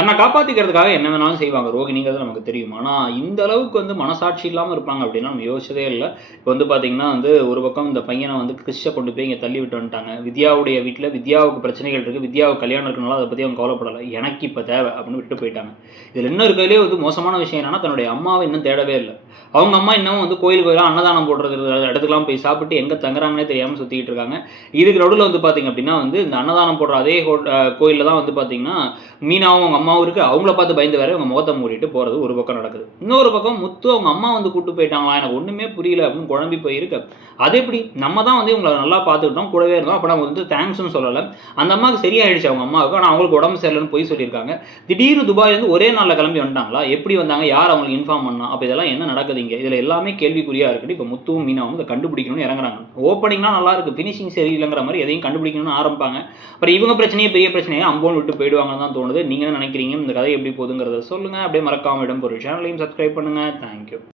தன்னை காப்பாற்றிக்கிறதுக்காக என்ன வேணாலும் செய்வாங்க. ரோகிணிங்கிறது நமக்கு தெரியும். ஆனால் இந்த அளவுக்கு வந்து மனசாட்சி இல்லாமல் இருப்பாங்க அப்படின்னா நம்ம யோசிச்சதே இல்லை. இப்போ வந்து பார்த்தீங்கன்னா வந்து ஒரு பக்கம் இந்த பையனை வந்து கிறிஸ்டை கொண்டு போய் இங்கே தள்ளி விட்டு வந்துட்டாங்க. வித்யாவுடைய வீட்டில் வித்யாவுக்கு பிரச்சனைகள் இருக்குது வித்யாவுக்கு கல்யாணம் இருக்கனால அதை பற்றி அவங்க கவலைப்படலை. எனக்கு இப்போ தேவை அப்படின்னு விட்டு போயிட்டாங்க. இதில் இன்னும் இருக்கிறதுலே வந்து மோசமான விஷயம் என்னன்னா தன்னுடைய அம்மாவை இன்னும் தேடவே இல்லை. அவங்க அம்மா இன்னமும் வந்து கோயில் கோயிலாக அன்னதானம் போடுறது இடத்துக்குலாம் போய் சாப்பிட்டு எங்கே தங்குறாங்கன்னே தெரியாமல் சுற்றிக்கிட்டு இருக்காங்க. இதுக்கு நடுவில் வந்து பார்த்தீங்க அப்படின்னா வந்து இந்த அன்னதானம் போடுற அதே கோயிலில் தான் வந்து பார்த்தீங்கன்னா மீனாவும் அவங்க அம்மா அம்மாவும் இருக்குது அவங்கள பார்த்து பயந்து வேற அவங்க முகத்தை மூடிட்டு போகிறது ஒரு பக்கம் நடக்குது. இன்னொரு பக்கம் முத்து அவங்க அம்மா வந்து கூப்பிட்டு போயிட்டாங்களா? எனக்கு ஒன்றுமே புரியல அப்படின்னு குழம்பி போயிருக்கு. அது எப்படி? நம்ம தான் வந்து இவங்களை நல்லா பார்த்துக்கிட்டோம் கூடவே இருந்தோம். அப்போ நம்ம வந்து தேங்க்ஸ்னு சொல்லலை. அந்த அம்மாவுக்கு சரியாயிடுச்சு அவங்க அம்மாவுக்கு. ஆனால் அவங்களுக்கு உடம்பு சரியில்லைன்னு போய் சொல்லியிருக்காங்க. திடீர்னு துபாயிலேருந்து ஒரே நாளில் கிளம்பி வந்துட்டாங்களா? எப்படி வந்தாங்க? யார் அவங்களுக்கு இன்ஃபார்ம் பண்ணா? அப்போ இதெல்லாம் என்ன நடக்குதுங்க இதில் எல்லாமே கேள்விக்குறியாக இருக்குது. இப்போ முத்துவும் மீனாவும் இதை கண்டுபிடிக்கணும்னு இறங்குறாங்க. ஓப்பனிங்லாம் நல்லா இருக்குது ஃபினிஷிங் சரியில்லைங்கிற மாதிரி எதையும் கண்டுபிடிக்கணும்னு ஆரம்பிப்பாங்க. அப்புறம் இவங்க பிரச்சனையே பெரிய பிரச்சனையே அம்போன் விட்டு போயிடுவாங்கன்னு தான் தோணுது. நீங்கள் நினைக்கிறீங்க? நினைக்கிறீங்க இந்த கதை எப்படி போகுதுங்கிறத சொல்லுங்கள் அப்படியே மறக்காமல் இடம் ஒரு சேனலையும் சப்ஸ்கிரைப் பண்ணுங்கள் தேங்க்யூ